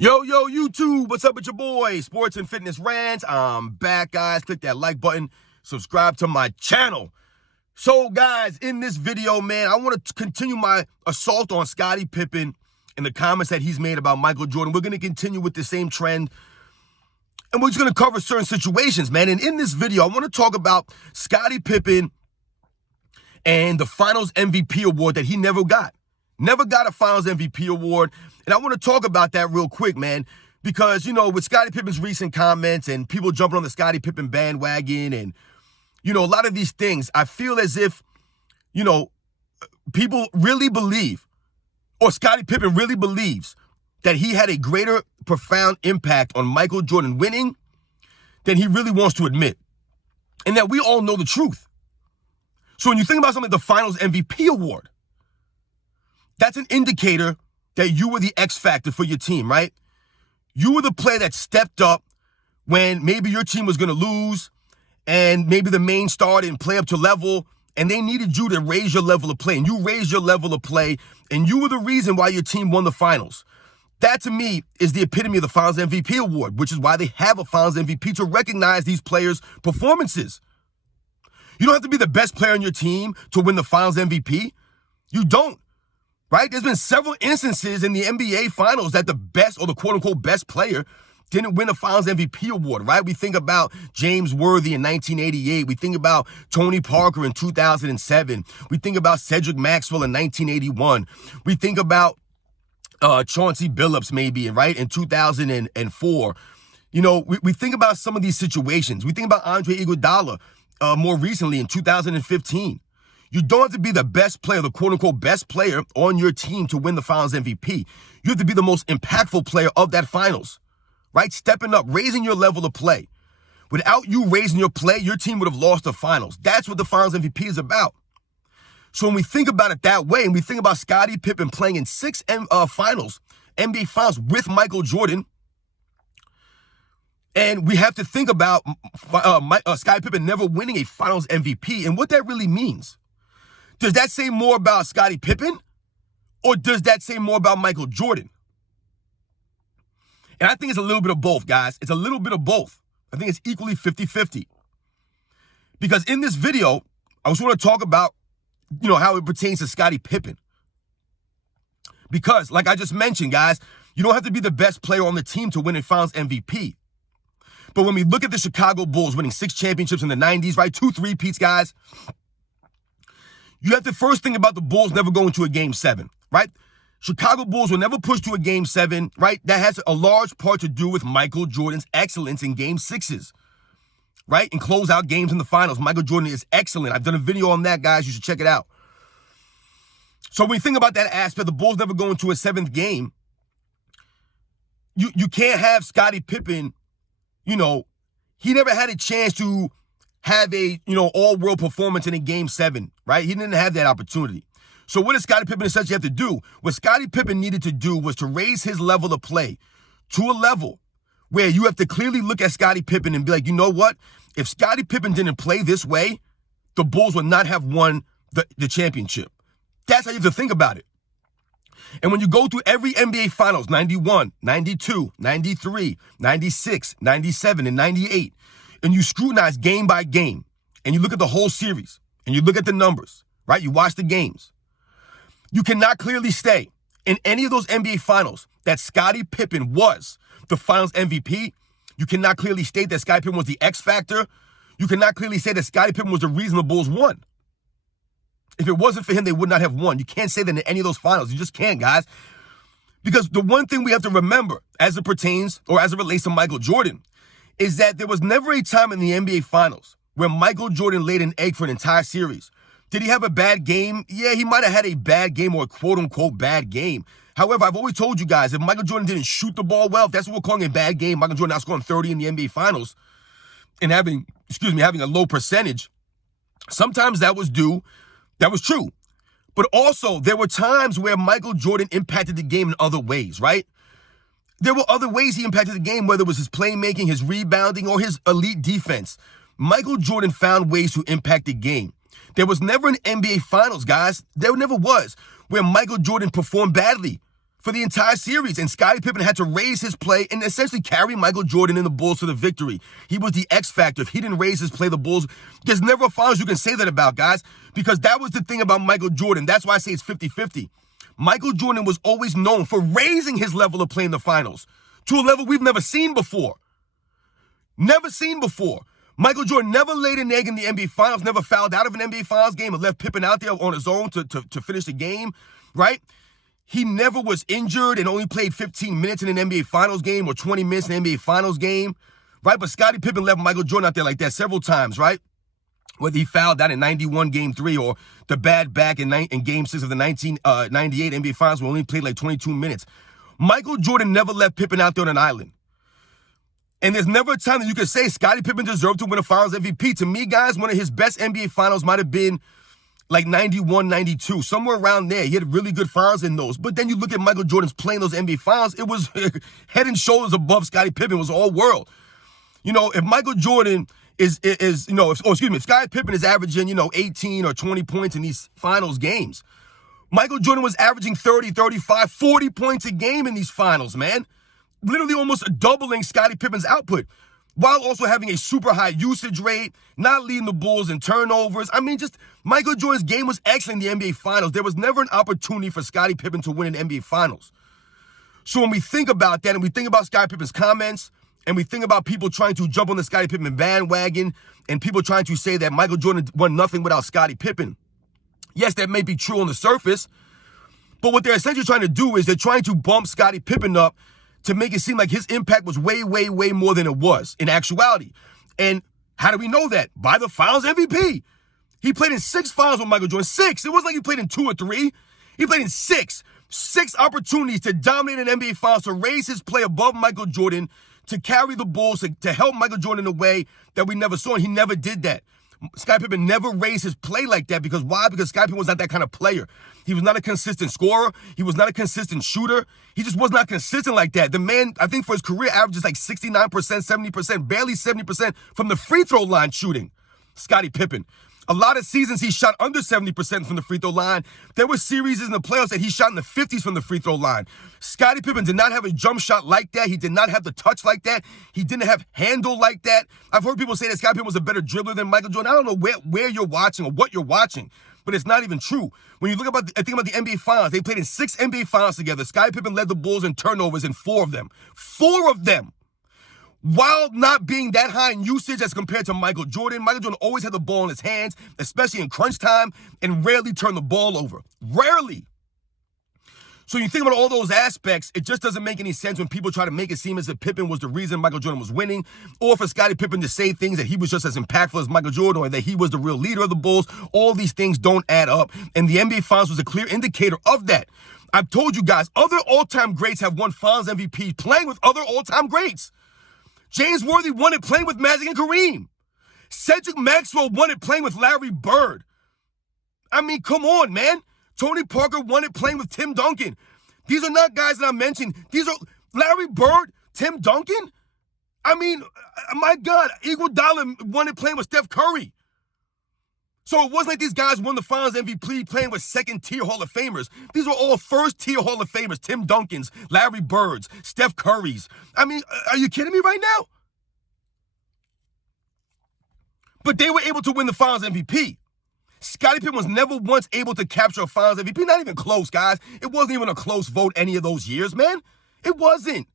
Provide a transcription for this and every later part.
Yo, YouTube, what's up with your boy? Sports and Fitness Rants. I'm back, guys. Click that like button. Subscribe to my channel. So, guys, in this video, man, I want to continue my assault on Scottie Pippen and the comments that he's made about Michael Jordan. We're going to continue with the same trend, and we're just going to cover certain situations, man. And in this video, I want to talk about Scottie Pippen and the Finals MVP award that he never got. Never got a Finals MVP award. And I want to talk about that real quick, man, because, you know, with Scottie Pippen's recent comments and people jumping on the Scottie Pippen bandwagon and, you know, a lot of these things, I feel as if, you know, people really believe, or Scottie Pippen really believes, that he had a greater profound impact on Michael Jordan winning than he really wants to admit. And that we all know the truth. So when you think about something like the Finals MVP award, that's an indicator that you were the X factor for your team, right? You were the player that stepped up when maybe your team was going to lose and maybe the main star didn't play up to level and they needed you to raise your level of play. And you raised your level of play and you were the reason why your team won the finals. That, to me, is the epitome of the Finals MVP award, which is why they have a Finals MVP to recognize these players' performances. You don't have to be the best player on your team to win the Finals MVP. You don't. Right? There's been several instances in the NBA Finals that the best or the quote-unquote best player didn't win a Finals MVP award, right? We think about James Worthy in 1988. We think about Tony Parker in 2007. We think about Cedric Maxwell in 1981. We think about Chauncey Billups maybe, right, in 2004. You know, we think about some of these situations. We think about Andre Iguodala more recently in 2015. You don't have to be the best player, the quote-unquote best player on your team to win the Finals MVP. You have to be the most impactful player of that Finals, right? Stepping up, raising your level of play. Without you raising your play, your team would have lost the Finals. That's what the Finals MVP is about. So when we think about it that way, and we think about Scottie Pippen playing in 6 finals, NBA Finals with Michael Jordan, and we have to think about Scottie Pippen never winning a Finals MVP and what that really means. Does that say more about Scottie Pippen, or does that say more about Michael Jordan? And I think it's a little bit of both, guys. It's a little bit of both. I think it's equally 50-50. Because in this video, I was going to talk about, you know, how it pertains to Scottie Pippen. Because, like I just mentioned, guys, you don't have to be the best player on the team to win a Finals MVP. But when we look at the Chicago Bulls winning 6 championships in the 90s, right, 2 3-peats, guys, you have to first think about the Bulls never going to a Game 7, right? Chicago Bulls were never pushed to a Game 7, right? That has a large part to do with Michael Jordan's excellence in Game 6s, right? And close out games in the finals. Michael Jordan is excellent. I've done a video on that, guys. You should check it out. So when you think about that aspect, the Bulls never going to a 7th game, you can't have Scottie Pippen, you know, he never had a chance to have a, you know, all-world performance in a Game 7, right? He didn't have that opportunity. So what did Scottie Pippen essentially have to do? What Scottie Pippen needed to do was to raise his level of play to a level where you have to clearly look at Scottie Pippen and be like, you know what? If Scottie Pippen didn't play this way, the Bulls would not have won the championship. That's how you have to think about it. And when you go through every NBA Finals, 91, 92, 93, 96, 97, and 98, and you scrutinize game by game, and you look at the whole series, and you look at the numbers, right? You watch the games. You cannot clearly say in any of those NBA Finals that Scottie Pippen was the Finals MVP. You cannot clearly state that Scottie Pippen was the X factor. You cannot clearly say that Scottie Pippen was the reason the Bulls won. If it wasn't for him, they would not have won. You can't say that in any of those finals. You just can't, guys. Because the one thing we have to remember as it pertains or as it relates to Michael Jordan is that there was never a time in the NBA Finals where Michael Jordan laid an egg for an entire series. Did he have a bad game? Yeah, he might have had a bad game or a quote-unquote bad game. However, I've always told you guys, if Michael Jordan didn't shoot the ball well, if that's what we're calling a bad game, Michael Jordan not scoring 30 in the NBA Finals and having a low percentage, sometimes that was true. But also, there were times where Michael Jordan impacted the game in other ways, right? There were other ways he impacted the game, whether it was his playmaking, his rebounding, or his elite defense. Michael Jordan found ways to impact the game. There was never an NBA Finals, guys. There never was, where Michael Jordan performed badly. for the entire series, and Scottie Pippen had to raise his play and essentially carry Michael Jordan and the Bulls to the victory. He was the X factor. If he didn't raise his play, the Bulls, there's never a finals you can say that about, guys, because that was the thing about Michael Jordan. That's why I say it's 50-50. Michael Jordan was always known for raising his level of play in the finals to a level we've never seen before. Never seen before. Michael Jordan never laid an egg in the NBA Finals, never fouled out of an NBA Finals game and left Pippen out there on his own to finish the game, right? He never was injured and only played 15 minutes in an NBA Finals game or 20 minutes in an NBA Finals game, right? But Scottie Pippen left Michael Jordan out there like that several times, right? Whether he fouled out in 91 Game 3 or the bad back in Game 6 of the 1998 NBA Finals where he only played like 22 minutes. Michael Jordan never left Pippen out there on an island. And there's never a time that you can say Scottie Pippen deserved to win a Finals MVP. To me, guys, one of his best NBA Finals might have been like 91, 92, somewhere around there. He had really good finals in those. But then you look at Michael Jordan's playing those NBA Finals, it was head and shoulders above Scottie Pippen. It was all world. You know, if Michael Jordan if Scottie Pippen is averaging, 18 or 20 points in these finals games, Michael Jordan was averaging 30, 35, 40 points a game in these finals, man. Literally almost doubling Scottie Pippen's output, while also having a super high usage rate, not leading the Bulls in turnovers. I mean, just Michael Jordan's game was excellent in the NBA Finals. There was never an opportunity for Scottie Pippen to win an NBA Finals. So when we think about that and we think about Scottie Pippen's comments and we think about people trying to jump on the Scottie Pippen bandwagon and people trying to say that Michael Jordan won nothing without Scottie Pippen, yes, that may be true on the surface, but what they're essentially trying to do is they're trying to bump Scottie Pippen up to make it seem like his impact was way, way, way more than it was in actuality. And how do we know that? By the Finals MVP. He played in 6 finals with Michael Jordan. 6. It wasn't like he played in 2 or 3. He played in 6. 6 opportunities to dominate an NBA Finals, to raise his play above Michael Jordan, to carry the Bulls, to help Michael Jordan in a way that we never saw. And he never did that. Scottie Pippen never raised his play like that. Because why? Because Scottie Pippen was not that kind of player. He was not a consistent scorer. He was not a consistent shooter. He just was not consistent like that. The man, I think for his career, averages like 69%, 70%, barely 70% from the free throw line shooting. Scottie Pippen. A lot of seasons he shot under 70% from the free throw line. There were series in the playoffs that he shot in the 50s from the free throw line. Scottie Pippen did not have a jump shot like that. He did not have the touch like that. He didn't have handle like that. I've heard people say that Scottie Pippen was a better dribbler than Michael Jordan. I don't know where you're watching or what you're watching, but it's not even true. When you think about the NBA Finals, they played in 6 NBA Finals together. Scottie Pippen led the Bulls in turnovers in 4 of them. 4 of them. While not being that high in usage as compared to Michael Jordan always had the ball in his hands, especially in crunch time, and rarely turned the ball over. Rarely. So you think about all those aspects, it just doesn't make any sense when people try to make it seem as if Pippen was the reason Michael Jordan was winning, or for Scottie Pippen to say things that he was just as impactful as Michael Jordan, or that he was the real leader of the Bulls. All these things don't add up, and the NBA Finals was a clear indicator of that. I've told you guys, other all-time greats have won Finals MVP playing with other all-time greats. James Worthy won it playing with Magic and Kareem. Cedric Maxwell won it playing with Larry Bird. I mean, come on, man. Tony Parker won it playing with Tim Duncan. These are not guys that I mentioned. These are Larry Bird, Tim Duncan. I mean, my God, Iguodala won it playing with Steph Curry. So it wasn't like these guys won the Finals MVP playing with second-tier Hall of Famers. These were all first-tier Hall of Famers. Tim Duncans, Larry Birds, Steph Currys. I mean, are you kidding me right now? But they were able to win the Finals MVP. Scottie Pippen was never once able to capture a Finals MVP. Not even close, guys. It wasn't even a close vote any of those years, man. It wasn't.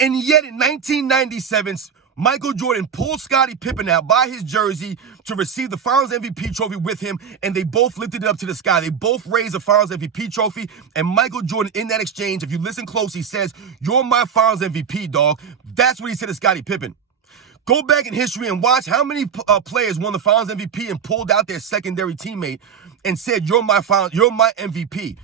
And yet in 1997, Michael Jordan pulled Scottie Pippen out by his jersey to receive the Finals MVP trophy with him, and they both lifted it up to the sky. They both raised the Finals MVP trophy, and Michael Jordan, in that exchange, if you listen close, he says, "You're my Finals MVP, dog." That's what he said to Scottie Pippen. Go back in history and watch how many players won the Finals MVP and pulled out their secondary teammate and said, "You're my MVP."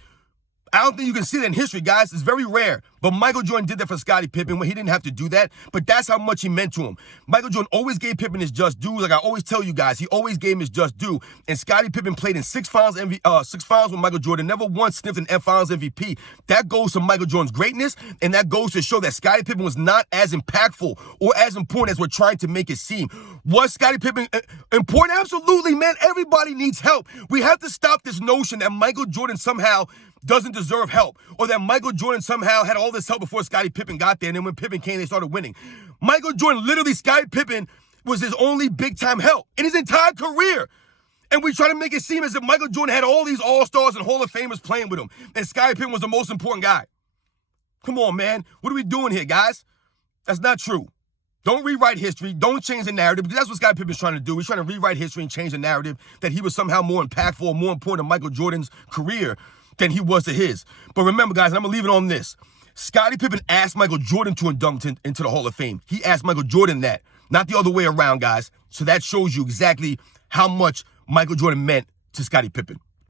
I don't think you can see that in history, guys. It's very rare. But Michael Jordan did that for Scottie Pippen when he didn't have to do that. But that's how much he meant to him. Michael Jordan always gave Pippen his just due. Like I always tell you guys, he always gave him his just due. And Scottie Pippen played in six finals with Michael Jordan, never once sniffed an Finals MVP. That goes to Michael Jordan's greatness, and that goes to show that Scottie Pippen was not as impactful or as important as we're trying to make it seem. Was Scottie Pippen important? Absolutely, man. Everybody needs help. We have to stop this notion that Michael Jordan somehow doesn't deserve help, or that Michael Jordan somehow had all this help before Scottie Pippen got there, and then when Pippen came, they started winning. Michael Jordan, literally, Scottie Pippen was his only big-time help in his entire career. And we try to make it seem as if Michael Jordan had all these all-stars and Hall of Famers playing with him, and Scottie Pippen was the most important guy. Come on, man. What are we doing here, guys? That's not true. Don't rewrite history. Don't change the narrative. Because that's what Scottie Pippen's trying to do. He's trying to rewrite history and change the narrative that he was somehow more impactful or more important to Michael Jordan's career than he was to his. But remember, guys, and I'm going to leave it on this. Scottie Pippen asked Michael Jordan to induct him into the Hall of Fame. He asked Michael Jordan that, not the other way around, guys. So that shows you exactly how much Michael Jordan meant to Scottie Pippen.